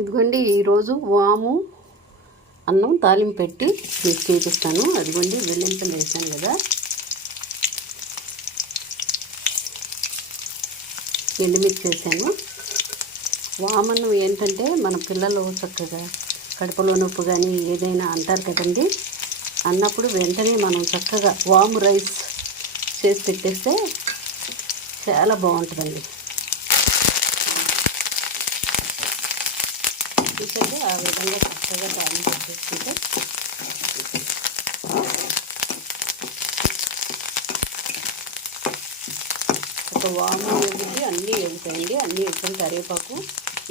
ఇదిగోండి ఈరోజు వాము అన్నం తాలింపు పెట్టి మీకు చూపిస్తాను. అదిగోండి వెల్లింపలు వేసాను కదా. ఎండుమిర్చి వేసాను. వామన్నం ఏంటంటే మన పిల్లలు చక్కగా కడుపులో నొప్పి కానీ ఏదైనా అంటారు కదండి. అన్నప్పుడు వెంటనే మనం చక్కగా వాము రైస్ చేసి పెట్టేస్తే చాలా బాగుంటుందండి. చూసండి ఆ విధంగా చక్కగా తాళం పెట్టేసుకుంటే ఒక వాము వేగుద్ది అన్నీ వేగుతాయండి. అన్నీ వేసుకొని కరివేపాకు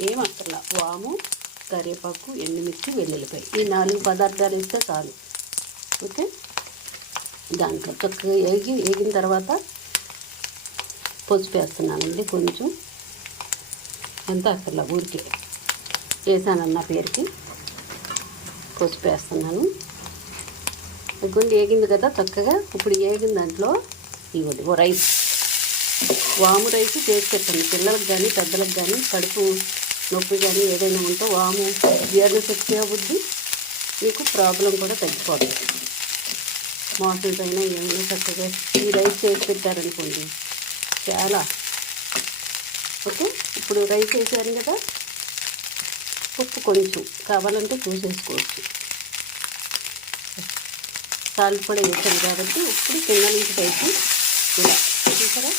ఏం వాము కరివేపాకు ఎండుమిర్చి వెల్లుల్లిపాయ ఈ నాలుగు పదార్థాలు వేస్తే చాలు. ఓకే? దాంట్లో చక్కగా వేగి వేగిన తర్వాత పసుపు వేస్తున్నానండి కొంచెం. అంతా అక్కర్లా? ఊరికే. చేశానన్న పేరుకి. పసుపు వేస్తున్నాను ఏగింది కదా చక్కగా. ఇప్పుడు ఏగిన దాంట్లో ఇవ్వండి ఓ రైస్. వాము రైస్ చేసి పెట్టండి. పిల్లలకు కానీ పెద్దలకు కానీ కడుపు నొప్పి కానీ ఏదైనా ఉంటే వాము జీర్ణశక్తి అవుద్ది. మీకు ప్రాబ్లం కూడా తగ్గిపోతుంది మోషన్స్ అయినా ఏమైనా చక్కగా ఈ రైస్ చేసి పెట్టారనుకోండి చాలా. ఓకే? ఇప్పుడు రైస్ వేసారు కదా? ఉప్పు కొంచెం కావాలంటే చూసేసుకోవచ్చు సాల్ట్ కూడా వేసాను కాబట్టి ఇప్పుడు కింద నుంచి పైకి ఇలా చూసారా?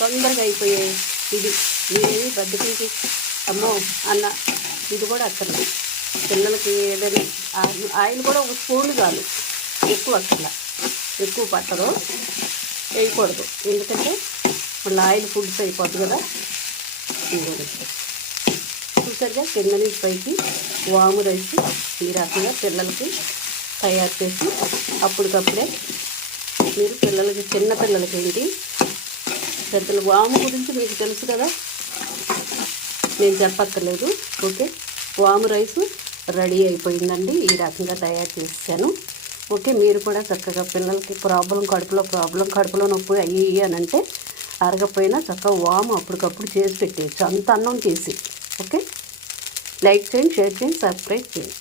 తొందరగా అయిపోయే ఇది. నేనేమి బద్దకించి అమ్మో అన్న ఇది కూడా అక్కర్లేదు. పిల్లలకి ఏదైనా ఆయిల్- కూడా ఒక స్పూన్ కాదు ఎక్కువ అక్కర్లా. ఎక్కువ పట్టదు. వేయకూడదు. ఎందుకంటే మళ్ళీ ఆయిల్ ఫుడ్స్ అయిపోద్ది కదా. ఇదిగోండి. చూసారుగా? కింద నుంచి పైకి వాము రైస్ ఈ రకంగా పిల్లలకి తయారు చేసి అప్పటికప్పుడే మీరు పిల్లలకి చిన్న పిల్లలకి ఏంటి పెద్దల వాము గురించి మీకు తెలుసు కదా? నేను చెప్పక్కర్లేదు. ఓకే? వాము రైస్ రెడీ అయిపోయిందండి. ఈ రకంగా తయారు చేశాను. ఓకే? మీరు కూడా చక్కగా పిల్లలకి ప్రాబ్లం కడుపులో ప్రాబ్లం కడుపులో నొప్పి అయ్యి అని అంటే అరగపోయినా చక్కగా వాము అప్పటికప్పుడు చేసి పెట్టేయచ్చు. అంత అన్నం చేసి. ఓకే లైక్ చేయండి షేర్ చేయండి సబ్స్క్రైబ్ చేయండి